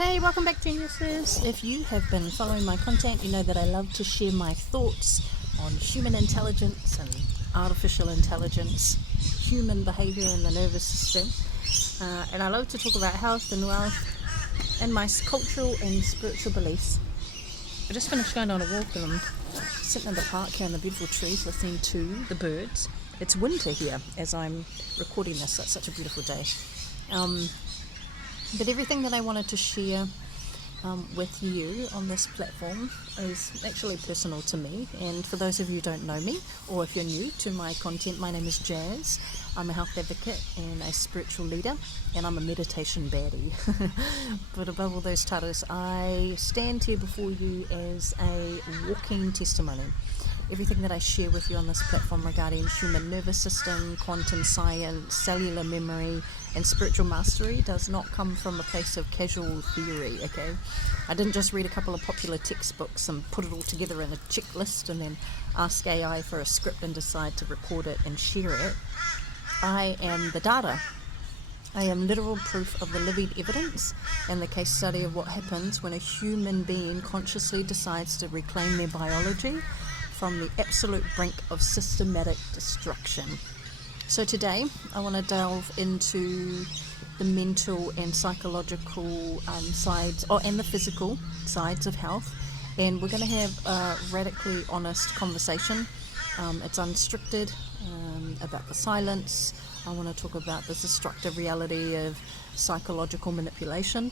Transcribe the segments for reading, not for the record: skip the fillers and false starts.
Hey, welcome back, geniuses. If you have been following my content, you know that I love to share my thoughts on human intelligence and artificial intelligence, human behavior and the nervous system. And I love to talk about health and wealth and my cultural and spiritual beliefs. I just finished going on a walk and I'm sitting in the park here in the beautiful trees listening to the birds. It's winter here as I'm recording this, so it's such a beautiful day. But everything that I wanted to share with you on this platform is actually personal to me. And for those of you who don't know me, or if you're new to my content, my name is Jazz. I'm a health advocate and a spiritual leader, and I'm a meditation baddie. But above all those titles, I stand here before you as a walking testimony. Everything that I share with you on this platform regarding human nervous system, quantum science, cellular memory, and spiritual mastery does not come from a place of casual theory, okay? I didn't just read a couple of popular textbooks and put it all together in a checklist and then ask AI for a script and decide to record it and share it. I am the data. I am literal proof of the living evidence and the case study of what happens when a human being consciously decides to reclaim their biology from the absolute brink of systematic destruction. So today I want to delve into the mental and psychological sides, and the physical sides of health, and we're going to have a radically honest conversation. It's unrestricted, about the silence. I want to talk about the destructive reality of psychological manipulation,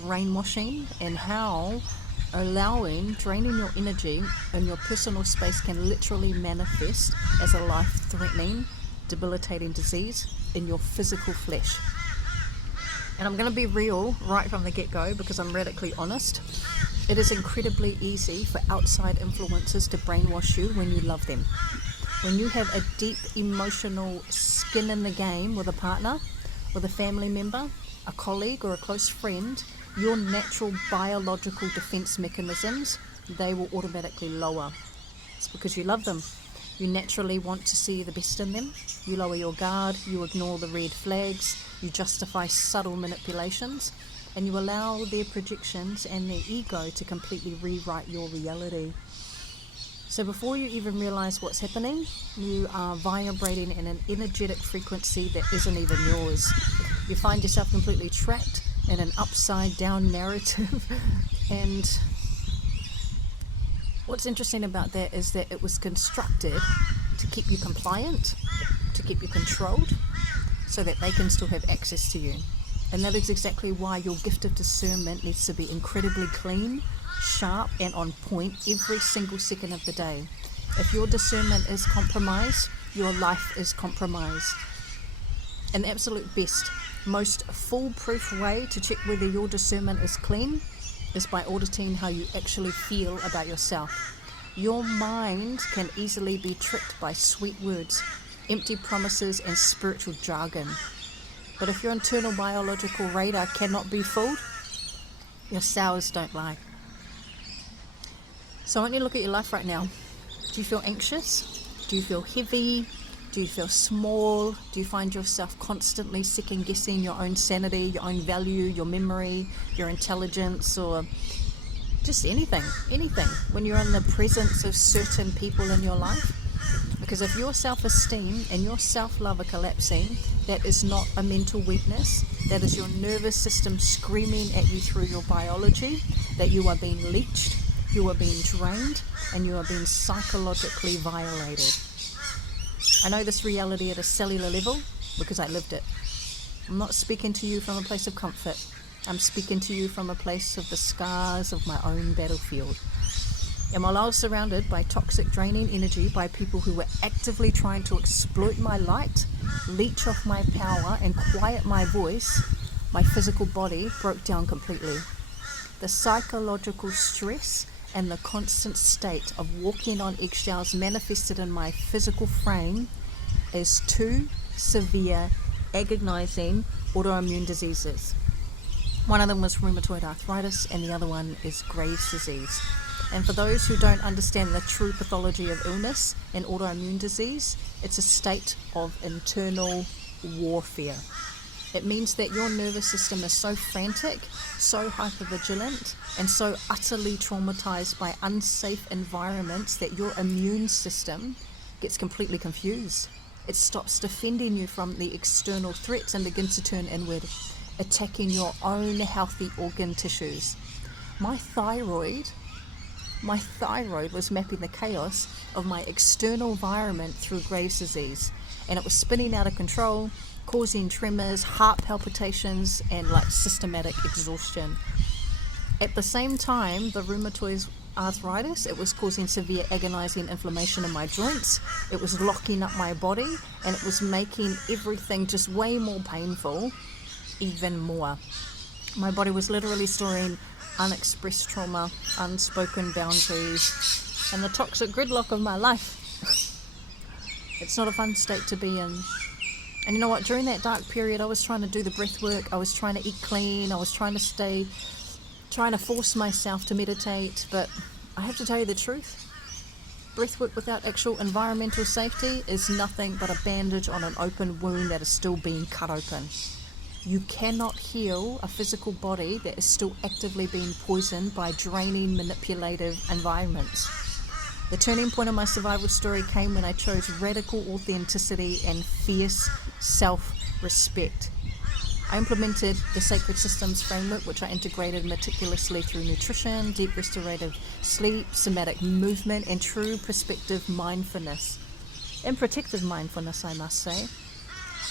brainwashing, and how draining your energy in your personal space can literally manifest as a life-threatening, debilitating disease in your physical flesh. And I'm going to be real right from the get-go because I'm radically honest. It is incredibly easy for outside influences to brainwash you when you love them. When you have a deep emotional skin in the game with a partner, with a family member, a colleague, or a close friend, your natural biological defense mechanisms, they will automatically lower. It's because you love them. You naturally want to see the best in them. You lower your guard, you ignore the red flags, you justify subtle manipulations, and you allow their projections and their ego to completely rewrite your reality. So before you even realize what's happening, you are vibrating in an energetic frequency that isn't even yours. You find yourself completely trapped in an upside down narrative. And what's interesting about that is that it was constructed to keep you compliant, to keep you controlled, so that they can still have access to you. And that is exactly why your gift of discernment needs to be incredibly clean, sharp, and on point every single second of the day. If your discernment is compromised, your life is compromised. And the absolute best, most foolproof way to check whether your discernment is clean is by auditing how you actually feel about yourself. Your mind can easily be tricked by sweet words, empty promises, and spiritual jargon. But if your internal biological radar cannot be fooled, your cells don't lie. So I want you to look at your life right now. Do you feel anxious? Do you feel heavy? Do you feel small? Do you find yourself constantly second guessing your own sanity, your own value, your memory, your intelligence, or just anything when you're in the presence of certain people in your life? Because if your self-esteem and your self-love are collapsing, that is not a mental weakness. That is your nervous system screaming at you through your biology that you are being leeched, you are being drained, and you are being psychologically violated. I know this reality at a cellular level because I lived it. I'm not speaking to you from a place of comfort. I'm speaking to you from a place of the scars of my own battlefield. And while I was surrounded by toxic, draining energy by people who were actively trying to exploit my light, leech off my power, and quiet my voice, my physical body broke down completely. The psychological stress and the constant state of walking on eggshells manifested in my physical frame as two severe, agonizing autoimmune diseases. One of them was rheumatoid arthritis and the other one is Graves' disease. And for those who don't understand the true pathology of illness and autoimmune disease, it's a state of internal warfare. It means that your nervous system is so frantic, so hypervigilant, and so utterly traumatized by unsafe environments that your immune system gets completely confused. It stops defending you from the external threats and begins to turn inward, attacking your own healthy organ tissues. My thyroid was mapping the chaos of my external environment through Graves' disease, and it was spinning out of control, causing tremors, heart palpitations, and systematic exhaustion. At the same time, the rheumatoid arthritis, it was causing severe agonizing inflammation in my joints. It was locking up my body, and it was making everything just way more painful, even more. My body was literally storing unexpressed trauma, unspoken boundaries, and the toxic gridlock of my life. It's not a fun state to be in. And you know what, during that dark period, I was trying to do the breath work, I was trying to eat clean, I was trying to force myself to meditate, but I have to tell you the truth. Breath work without actual environmental safety is nothing but a bandage on an open wound that is still being cut open. You cannot heal a physical body that is still actively being poisoned by draining, manipulative environments. The turning point of my survival story came when I chose radical authenticity and fierce self-respect. I implemented the Sacred Systems framework, which I integrated meticulously through nutrition, deep restorative sleep, somatic movement, and true perspective mindfulness. And protective mindfulness, I must say.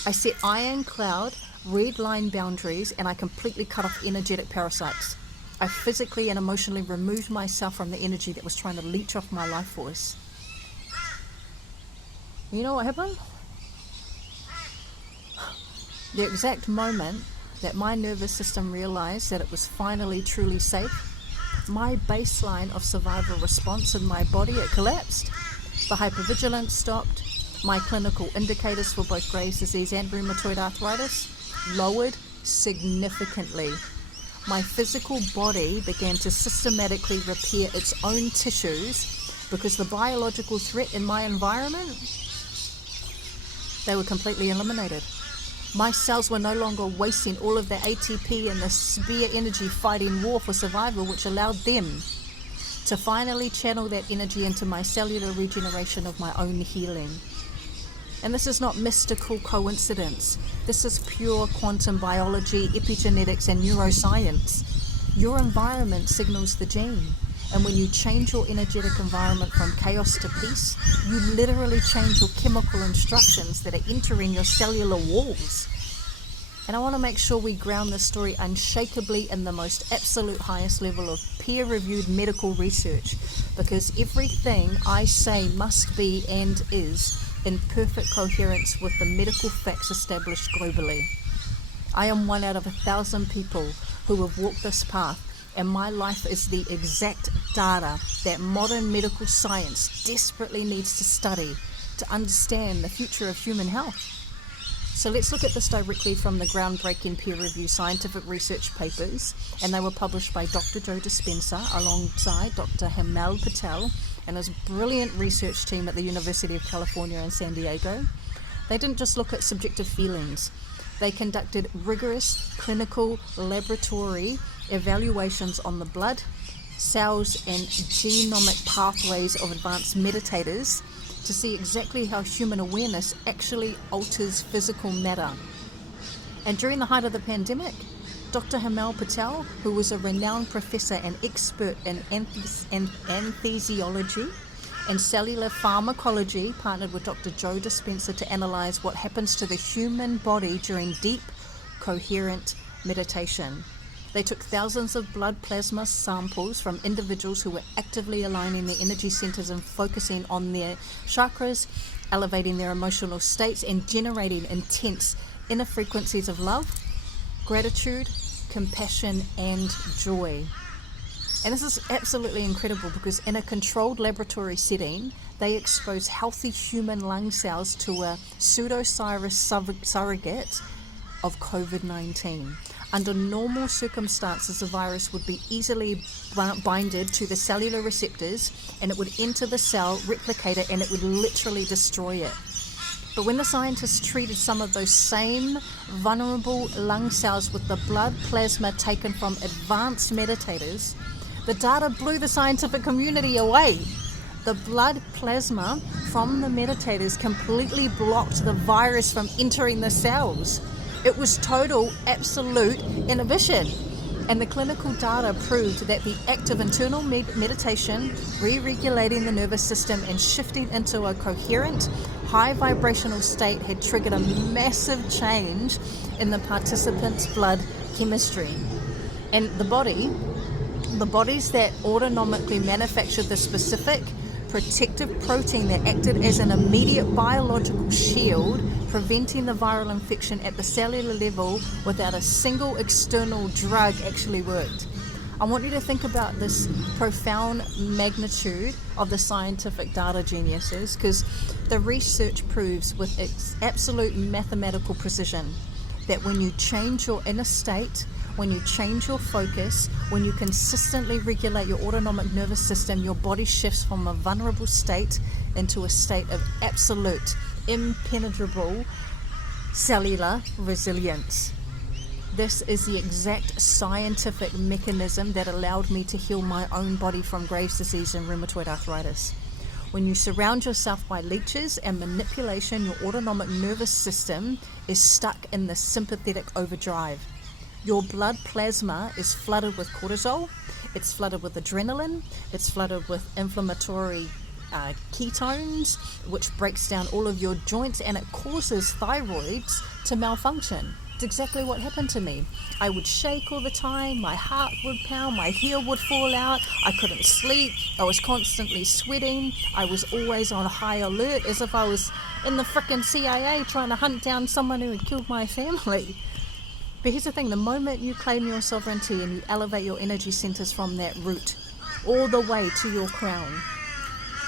I set ironclad, red line boundaries, and I completely cut off energetic parasites. I physically and emotionally removed myself from the energy that was trying to leech off my life force. You know what happened? The exact moment that my nervous system realized that it was finally truly safe, my baseline of survival response in my body, it collapsed. The hypervigilance stopped. My clinical indicators for both Graves' disease and rheumatoid arthritis lowered significantly. My physical body began to systematically repair its own tissues because the biological threat in my environment, they were completely eliminated. My cells were no longer wasting all of their ATP and the spare energy fighting war for survival, which allowed them to finally channel that energy into my cellular regeneration of my own healing. And this is not mystical coincidence. This is pure quantum biology, epigenetics, and neuroscience. Your environment signals the gene. And when you change your energetic environment from chaos to peace, you literally change your chemical instructions that are entering your cellular walls. And I want to make sure we ground this story unshakably in the most absolute highest level of peer-reviewed medical research, because everything I say must be and is in perfect coherence with the medical facts established globally. I am one out of 1,000 people who have walked this path, and my life is the exact data that modern medical science desperately needs to study to understand the future of human health. So let's look at this directly from the groundbreaking peer-reviewed scientific research papers, and they were published by Dr. Joe Dispenza alongside Dr. Hemal Patel and his brilliant research team at the University of California in San Diego. They didn't just look at subjective feelings. They conducted rigorous clinical laboratory evaluations on the blood, cells, and genomic pathways of advanced meditators to see exactly how human awareness actually alters physical matter. And during the height of the pandemic, Dr. Hemal Patel, who was a renowned professor and expert in anesthesiology and cellular pharmacology, partnered with Dr. Joe Dispenza to analyze what happens to the human body during deep, coherent meditation. They took thousands of blood plasma samples from individuals who were actively aligning their energy centers and focusing on their chakras, elevating their emotional states, and generating intense inner frequencies of love, gratitude, compassion, and joy. And this is absolutely incredible because in a controlled laboratory setting, they expose healthy human lung cells to a pseudovirus surrogate of COVID-19. Under normal circumstances, the virus would be easily binded to the cellular receptors, and it would enter the cell, replicate it, and it would literally destroy it. But when the scientists treated some of those same vulnerable lung cells with the blood plasma taken from advanced meditators, the data blew the scientific community away. The blood plasma from the meditators completely blocked the virus from entering the cells. It was total, absolute inhibition. And the clinical data proved that the act of internal meditation, re-regulating the nervous system and shifting into a coherent, high vibrational state had triggered a massive change in the participants' blood chemistry. And the bodies that autonomically manufactured the specific protective protein that acted as an immediate biological shield, preventing the viral infection at the cellular level without a single external drug, actually worked. I want you to think about this profound magnitude of the scientific data, geniuses, because the research proves with its absolute mathematical precision that when you change your inner state, when you change your focus, when you consistently regulate your autonomic nervous system, your body shifts from a vulnerable state into a state of absolute, impenetrable cellular resilience. This is the exact scientific mechanism that allowed me to heal my own body from Graves' disease and rheumatoid arthritis. When you surround yourself by leeches and manipulation, your autonomic nervous system is stuck in the sympathetic overdrive. Your blood plasma is flooded with cortisol, it's flooded with adrenaline, it's flooded with inflammatory ketones, which breaks down all of your joints, and it causes thyroids to malfunction. It's exactly what happened to me. I would shake all the time, my heart would pound, my hair would fall out, I couldn't sleep, I was constantly sweating, I was always on high alert as if I was in the frickin' CIA trying to hunt down someone who had killed my family. But here's the thing, the moment you claim your sovereignty and you elevate your energy centers from that root all the way to your crown,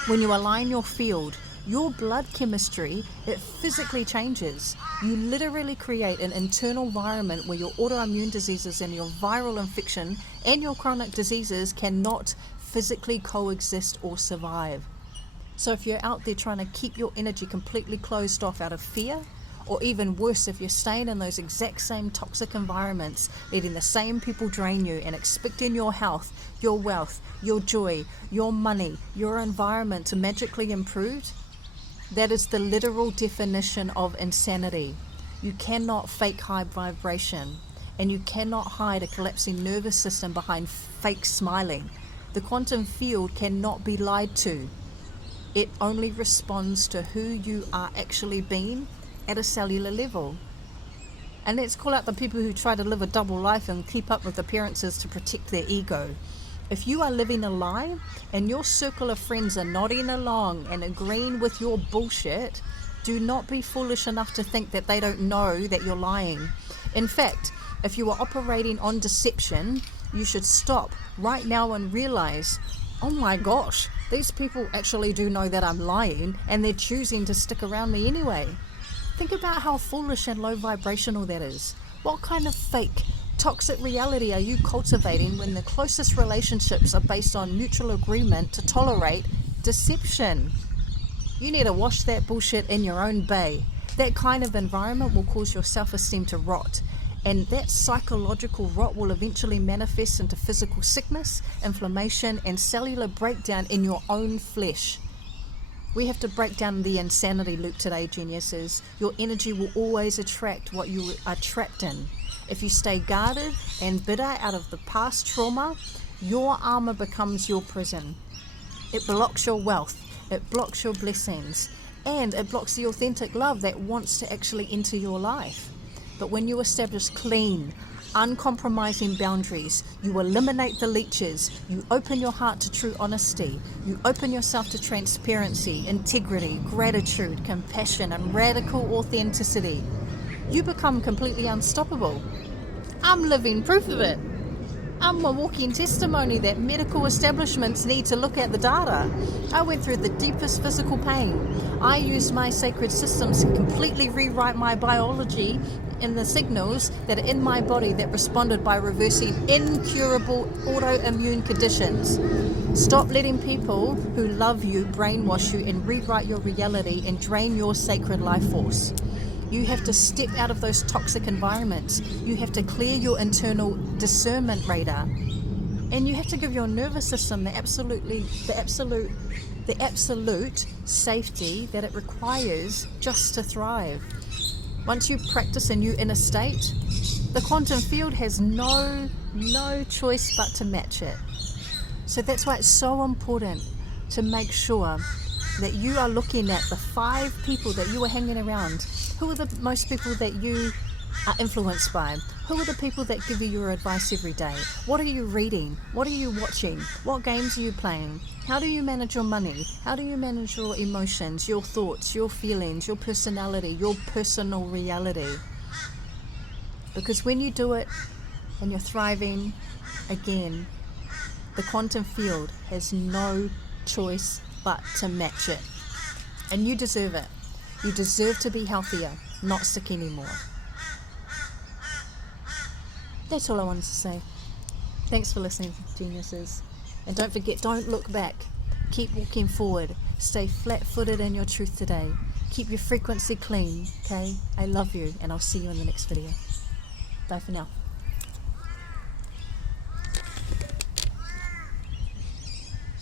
when you align your field, your blood chemistry, it physically changes. You literally create an internal environment where your autoimmune diseases and your viral infection and your chronic diseases cannot physically coexist or survive. So if you're out there trying to keep your energy completely closed off out of fear, or even worse, if you're staying in those exact same toxic environments, letting the same people drain you and expecting your health, your wealth, your joy, your money, your environment to magically improve, that is the literal definition of insanity. You cannot fake high vibration, and you cannot hide a collapsing nervous system behind fake smiling. The quantum field cannot be lied to. It only responds to who you are actually being at a cellular level. And let's call out the people who try to live a double life and keep up with appearances to protect their ego. If you are living a lie and your circle of friends are nodding along and agreeing with your bullshit, do not be foolish enough to think that they don't know that you're lying. In fact, if you are operating on deception, you should stop right now and realize, oh my gosh, these people actually do know that I'm lying and they're choosing to stick around me anyway. Think about how foolish and low vibrational that is. What kind of fake, toxic reality are you cultivating when the closest relationships are based on mutual agreement to tolerate deception? You need to wash that bullshit in your own bay. That kind of environment will cause your self-esteem to rot, and that psychological rot will eventually manifest into physical sickness, inflammation, and cellular breakdown in your own flesh. We have to break down the insanity loop today, geniuses. Your energy will always attract what you are trapped in. If you stay guarded and bitter out of the past trauma, your armor becomes your prison. It blocks your wealth, it blocks your blessings, and it blocks the authentic love that wants to actually enter your life. But when you establish clean, uncompromising boundaries, you eliminate the leeches, you open your heart to true honesty, you open yourself to transparency, integrity, gratitude, compassion, and radical authenticity, you become completely unstoppable. I'm living proof of it. I'm a walking testimony that medical establishments need to look at the data. I went through the deepest physical pain. I used my sacred systems to completely rewrite my biology and the signals that are in my body that responded by reversing incurable autoimmune conditions. Stop letting people who love you brainwash you and rewrite your reality and drain your sacred life force. You have to step out of those toxic environments. You have to clear your internal discernment radar. And you have to give your nervous system the absolute safety that it requires just to thrive. Once you practice a new inner state, the quantum field has no choice but to match it. So that's why it's so important to make sure that you are looking at the 5 people that you are hanging around. Who are the most people that you are influenced by? Who are the people that give you your advice every day? What are you reading? What are you watching? What games are you playing? How do you manage your money? How do you manage your emotions, your thoughts, your feelings, your personality, your personal reality? Because when you do it and you're thriving, again, the quantum field has no choice but to match it. And you deserve it. You deserve to be healthier, not sick anymore. That's all I wanted to say. Thanks for listening, geniuses. And don't forget, don't look back. Keep walking forward. Stay flat-footed in your truth today. Keep your frequency clean, okay? I love you, and I'll see you in the next video. Bye for now.